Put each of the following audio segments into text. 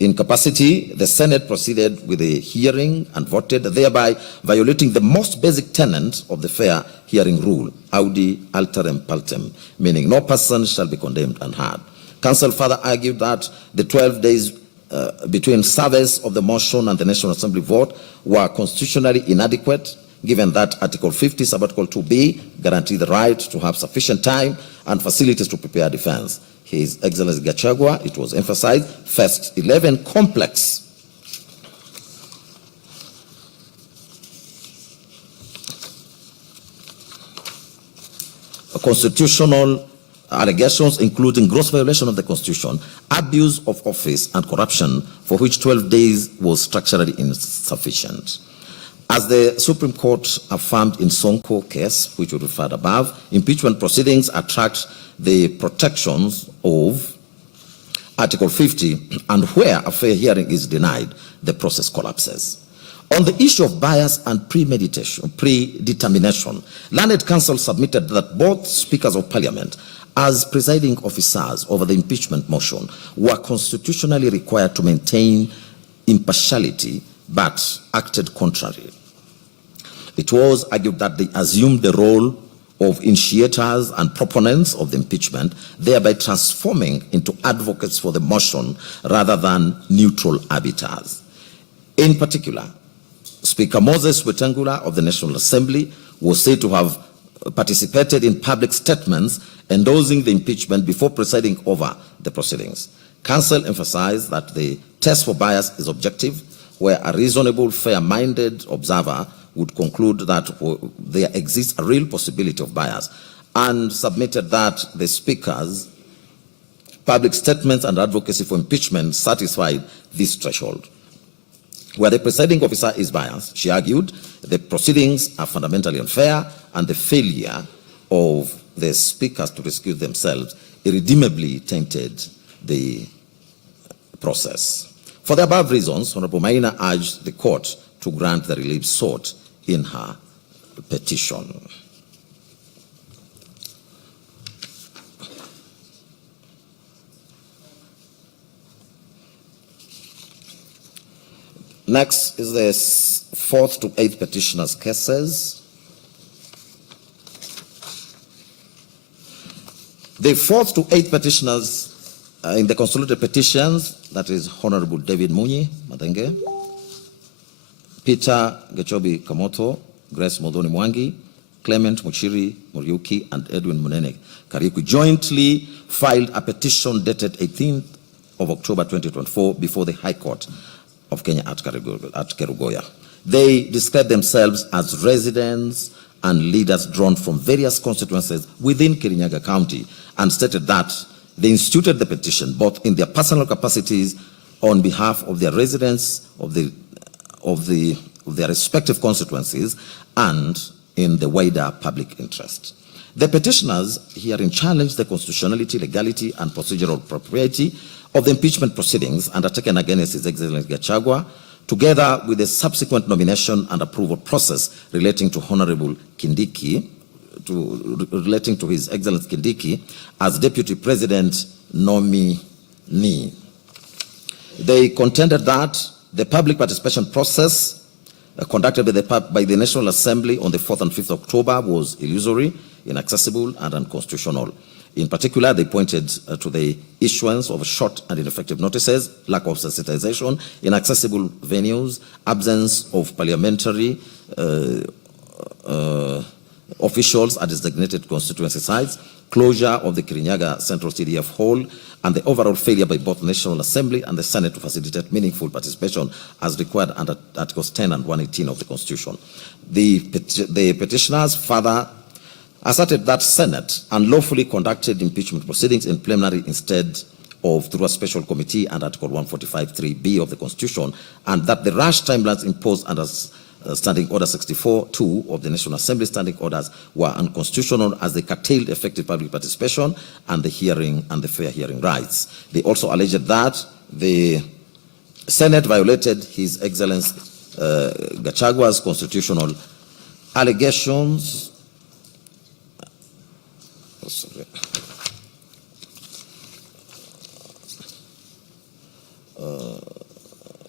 In capacity, the Senate proceeded with a hearing and voted, thereby violating the most basic tenet of the fair hearing rule, audi alteram partem, meaning no person shall be condemned unheard. Counsel further argued that the 12 days between service of the motion and the National Assembly vote were constitutionally inadequate, given that Article 50, Subarticle 2B, guaranteed the right to have sufficient time and facilities to prepare defense. His Excellency Gachagua, it was emphasized, faced 11 complex constitutional allegations, including gross violation of the Constitution, abuse of office, and corruption, for which 12 days was structurally insufficient. As the Supreme Court affirmed in Sonko case, which we referred above, impeachment proceedings attract the protections of Article 50, and where a fair hearing is denied, the process collapses. On the issue of bias and predetermination, learned counsel submitted that both speakers of parliament, as presiding officers over the impeachment motion, were constitutionally required to maintain impartiality, but acted contrary. It was argued that they assumed the role of initiators and proponents of the impeachment, thereby transforming into advocates for the motion rather than neutral arbiters. In particular, Speaker Moses Wetangula of the National Assembly was said to have participated in public statements endorsing the impeachment before presiding over the proceedings. Counsel emphasized that the test for bias is objective, where a reasonable, fair-minded observer would conclude that there exists a real possibility of bias, and submitted that the Speaker's public statements and advocacy for impeachment satisfied this threshold. Where the presiding officer is biased, she argued, the proceedings are fundamentally unfair, and the failure of the speakers to rescue themselves irredeemably tainted the process. For the above reasons, Honorable Maina urged the court to grant the relief sought in her petition. Next is the 4th to 8th petitioners' cases. The 4th to 8th petitioners in the consolidated petitions, that is Honorable David Munyi Madenge, Peter Gechobi Kamoto, Grace Modoni Mwangi, Clement Muchiri Muriuki, and Edwin Munene Kariuki, jointly filed a petition dated 18th of October 2024 before the High Court of Kenya at Kerugoya. They describe themselves as residents and leaders drawn from various constituencies within Kirinyaga County, and stated that they instituted the petition both in their personal capacities on behalf of their residents of their respective constituencies and in the wider public interest. The petitioners herein challenged the constitutionality, legality, and procedural propriety of the impeachment proceedings undertaken against His Excellency Gachagua, together with the subsequent nomination and approval process relating to Honorable Kindiki, relating to His Excellency Kindiki as Deputy President nominee. They contended that the public participation process conducted by the National Assembly on the 4th and 5th October was illusory, inaccessible, and unconstitutional. In particular, they pointed to the issuance of short and ineffective notices, lack of sensitization, inaccessible venues, absence of parliamentary officials at designated constituency sites, closure of the Kirinyaga Central CDF Hall, and the overall failure by both the National Assembly and the Senate to facilitate meaningful participation as required under Articles 10 and 118 of the Constitution. The petitioners further asserted that Senate unlawfully conducted impeachment proceedings in plenary instead of through a special committee and Article 145(3)(b) of the Constitution, and that the rash timelines imposed under Standing Order 64(2) of the National Assembly standing orders were unconstitutional, as they curtailed effective public participation and the hearing and the fair hearing rights. They also alleged that the Senate violated His Excellency Gachagua's constitutional allegations. Sorry.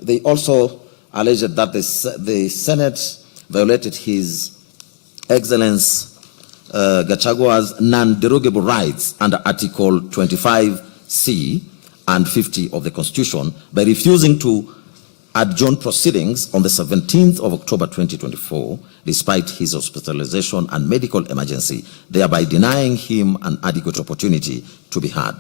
They also alleged that the Senate violated His Excellency Gachagua's non-derogable rights under Article 25C and 50 of the Constitution by refusing to adjourn proceedings on the 17th of October 2024, despite his hospitalization and medical emergency, thereby denying him an adequate opportunity to be heard.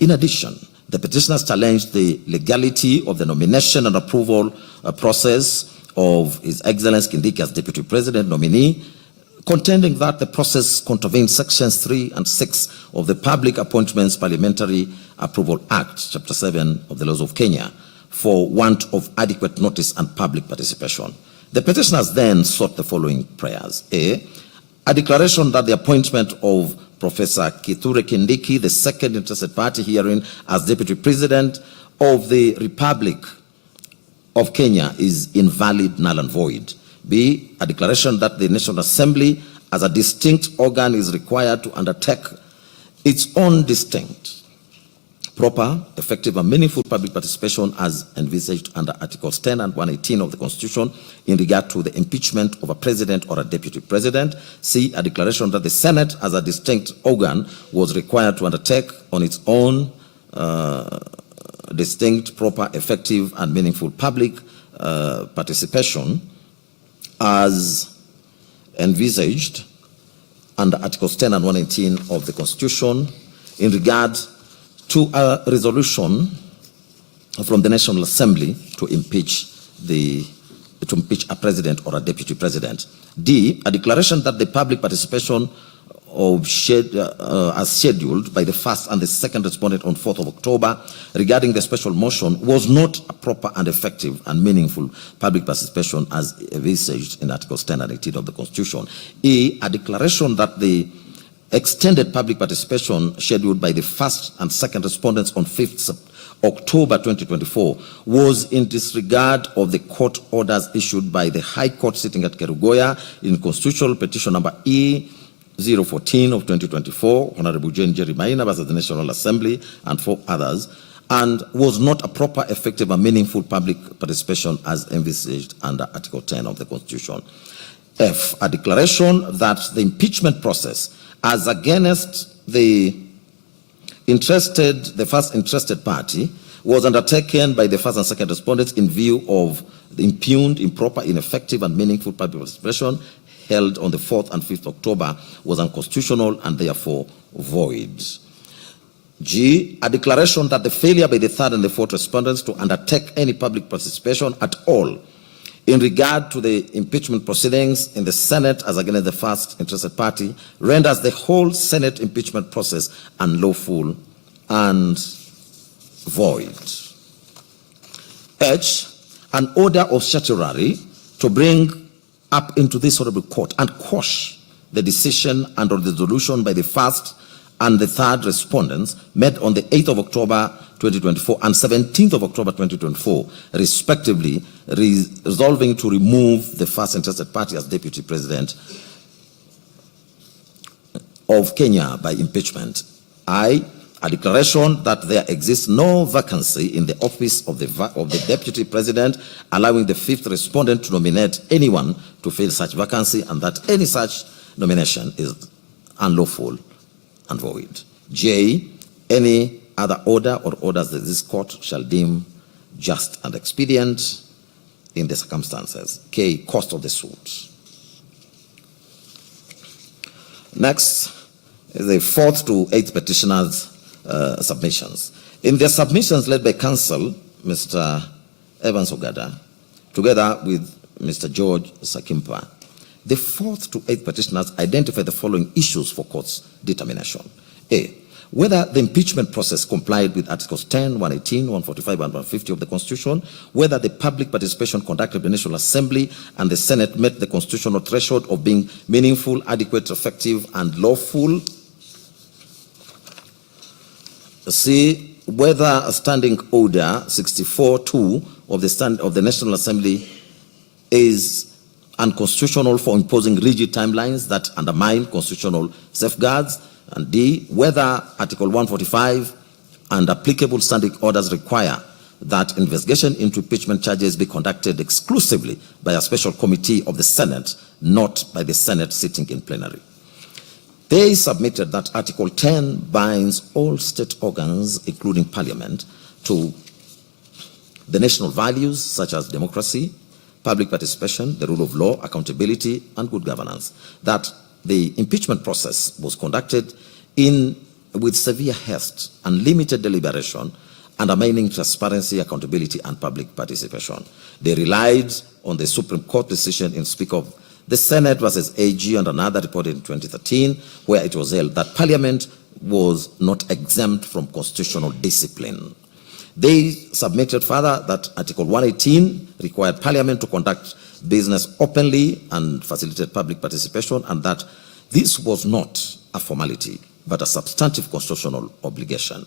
In addition, the petitioners challenged the legality of the nomination and approval process of His Excellency Kindiki as Deputy President nominee, contending that the process contravened Sections 3 and 6 of the Public Appointments Parliamentary Approval Act, Chapter 7 of the Laws of Kenya, for want of adequate notice and public participation. The petitioners then sought the following prayers. A declaration that the appointment of Professor Kithure Kindiki, the second interested party herein, as Deputy President of the Republic of Kenya is invalid, null and void. B, a declaration that the National Assembly as a distinct organ is required to undertake its own distinct, proper, effective and meaningful public participation as envisaged under Articles 10 and 118 of the Constitution in regard to the impeachment of a president or a deputy president. C, a declaration that the Senate as a distinct organ was required to undertake on its own distinct, proper, effective and meaningful public participation as envisaged under Articles 10 and 118 of the Constitution in regard to a resolution from the National Assembly to impeach a president or a deputy president. D, a declaration that the public participation as scheduled by the first and the second respondent on 4th of October regarding the special motion was not a proper and effective and meaningful public participation as envisaged in Articles 10 and 18 of the Constitution. E, a declaration that the extended public participation scheduled by the first and second respondents on 5th October 2024 was in disregard of the court orders issued by the High Court sitting at Kerugoya in Constitutional Petition number E014 of 2024, Honorable Jane Jerry Maina versus the National Assembly and 4 others, and was not a proper, effective and meaningful public participation as envisaged under Article 10 of the Constitution. F, a declaration that the impeachment process as against the first interested party was undertaken by the first and second respondents in view of the impugned, improper, ineffective and meaningful public participation held on the 4th and 5th October was unconstitutional and therefore void. G, a declaration that the failure by the third and the fourth respondents to undertake any public participation at all in regard to the impeachment proceedings in the Senate as against the first interested party renders the whole Senate impeachment process unlawful and void. H, an order of certiorari to bring up into this honorable court and quash the decision and or the resolution by the first and the third respondents made on the 8th of October 2024 and 17th of October 2024, respectively, resolving to remove the first interested party as deputy president of Kenya by impeachment. I, a declaration that there exists no vacancy in the office of the deputy president, allowing the fifth respondent to nominate anyone to fill such vacancy, and that any such nomination is unlawful and void. J, any other order or orders that this court shall deem just and expedient in the circumstances. K, cost of the suit. Next is the 4th to 8th petitioners' submissions. In their submissions led by counsel, Mr. Evans Ogada, together with Mr. George Sakimpa, the 4th to 8th petitioners identify the following issues for court's determination. A, whether the impeachment process complied with Articles 10, 118, 145, and 150 of the Constitution, whether the public participation conducted by the National Assembly and the Senate met the constitutional threshold of being meaningful, adequate, effective, and lawful. C, whether a standing order 64-2 of the National Assembly is unconstitutional for imposing rigid timelines that undermine constitutional safeguards. And D, whether Article 145 and applicable standing orders require that investigation into impeachment charges be conducted exclusively by a special committee of the Senate, not by the Senate sitting in plenary. They submitted that Article 10 binds all state organs, including Parliament, to the national values such as democracy, public participation, the rule of law, accountability, and good governance. That the impeachment process was conducted with severe haste and limited deliberation, undermining transparency, accountability, and public participation. They relied on the Supreme Court decision in Speak of the Senate versus AG and another reported in 2013, where it was held that Parliament was not exempt from constitutional discipline. They submitted further that Article 118 required Parliament to conduct business openly and facilitate public participation, and that this was not a formality, but a substantive constitutional obligation.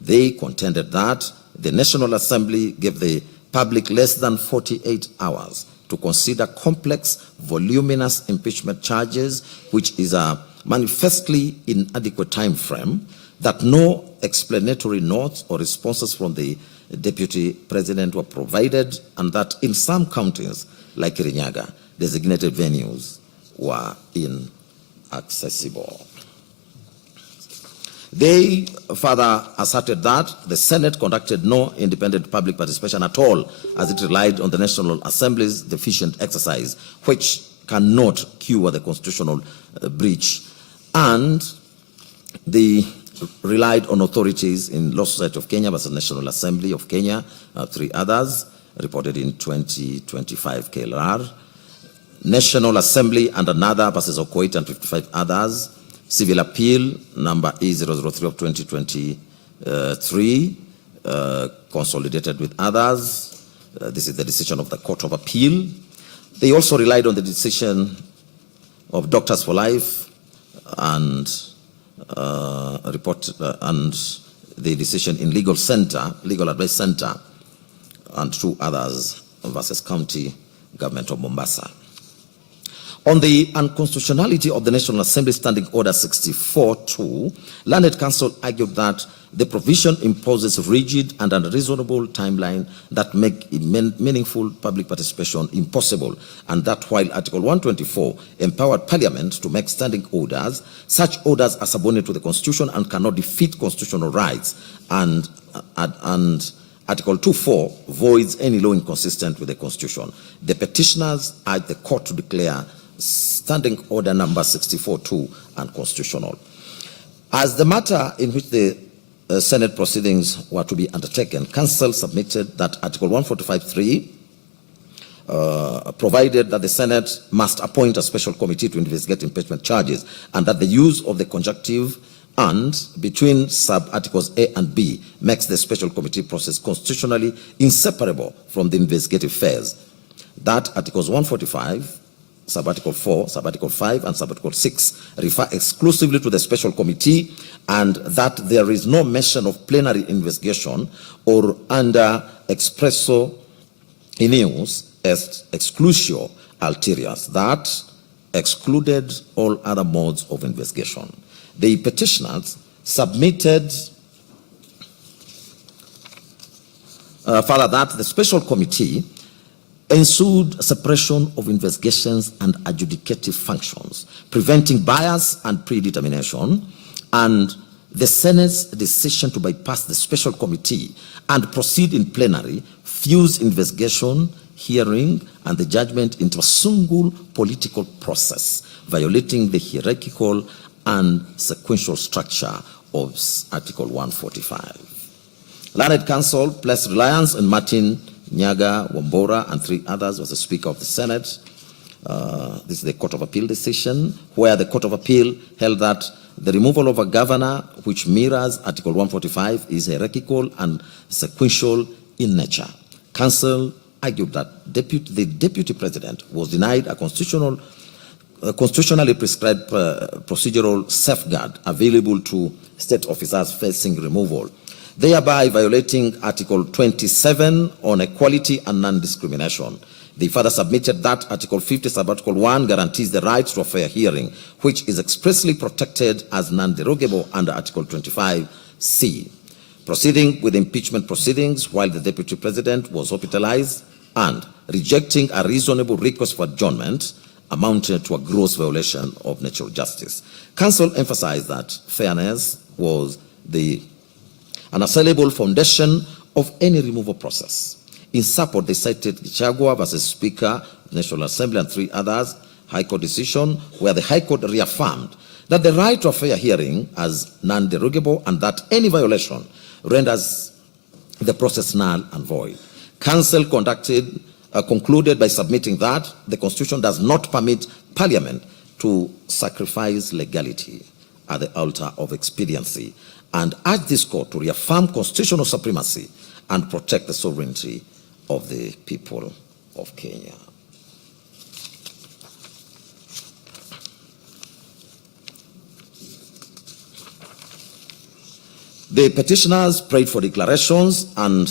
They contended that the National Assembly gave the public less than 48 hours to consider complex, voluminous impeachment charges, which is a manifestly inadequate time frame, that no explanatory notes or responses from the Deputy President were provided, and that in some counties, like Kirinyaga, designated venues were inaccessible. They further asserted that the Senate conducted no independent public participation at all, as it relied on the National Assembly's deficient exercise, which cannot cure the constitutional breach. And they relied on authorities in Law Society of Kenya versus National Assembly of Kenya, 3 others, reported in 2025 KLR, National Assembly and another versus Okoit and 55 others, Civil Appeal number E003 of 2023, consolidated with others. This is the decision of the Court of Appeal. They also relied on the decision of Doctors for Life and and the decision in Legal Advice Center, and 2 others versus County Government of Mombasa. On the unconstitutionality of the National Assembly Standing Order 64-2, Learned Counsel argued that the provision imposes rigid and unreasonable timeline that make meaningful public participation impossible, and that while Article 124 empowered Parliament to make standing orders, such orders are subordinate to the Constitution and cannot defeat constitutional rights, and Article 24 voids any law inconsistent with the Constitution. The petitioners urged the court to declare Standing Order number 64-2 unconstitutional. As the matter in which the Senate proceedings were to be undertaken, Council submitted that Article 145.3 provided that the Senate must appoint a special committee to investigate impeachment charges, and that the use of the conjunctive "and" between sub-articles A and B makes the special committee process constitutionally inseparable from the investigative phase. That Articles 145, Sub-Article 4, Sub-Article 5, and Sub-Article 6 refer exclusively to the special committee, and that there is no mention of plenary investigation or under expresso inius est exclusio ulterius, that excluded all other modes of investigation. The petitioners submitted further that the special committee ensued suppression of investigations and adjudicative functions, preventing bias and predetermination, and the Senate's decision to bypass the special committee and proceed in plenary fused investigation, hearing, and the judgment into a single political process, violating the hierarchical and sequential structure of Article 145. Learned Counsel placed reliance on Martin Nyaga, Wambora, and 3 others was the Speaker of the Senate. This is the Court of Appeal decision, where the Court of Appeal held that the removal of a governor, which mirrors Article 145, is hierarchical and sequential in nature. Counsel argued that the Deputy President was denied a constitutionally prescribed procedural safeguard available to state officers facing removal, thereby violating Article 27 on equality and non-discrimination. They further submitted that Article 50, Sub-Article 1 guarantees the right to a fair hearing, which is expressly protected as non-derogable under Article 25C. proceeding with impeachment proceedings while the Deputy President was hospitalized, and rejecting a reasonable request for adjournment amounted to a gross violation of natural justice. Council emphasized that fairness was the unassailable foundation of any removal process. In support, they cited Gachagua versus Speaker of the National Assembly and 3 others, High Court decision, where the High Court reaffirmed that the right to a fair hearing as non-derogable and that any violation renders the process null and void. Council concluded by submitting that the Constitution does not permit Parliament to sacrifice legality at the altar of expediency, and urged this court to reaffirm constitutional supremacy and protect the sovereignty of the people of Kenya. The petitioners prayed for declarations and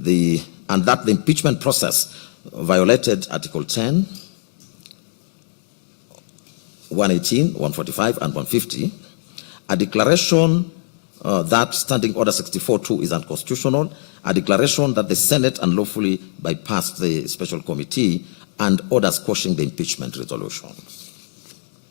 that the impeachment process violated Article 10, 118, 145, and 150. A declaration that Standing Order 64-2 is unconstitutional, a declaration that the Senate unlawfully bypassed the special committee, and orders quashing the impeachment resolution.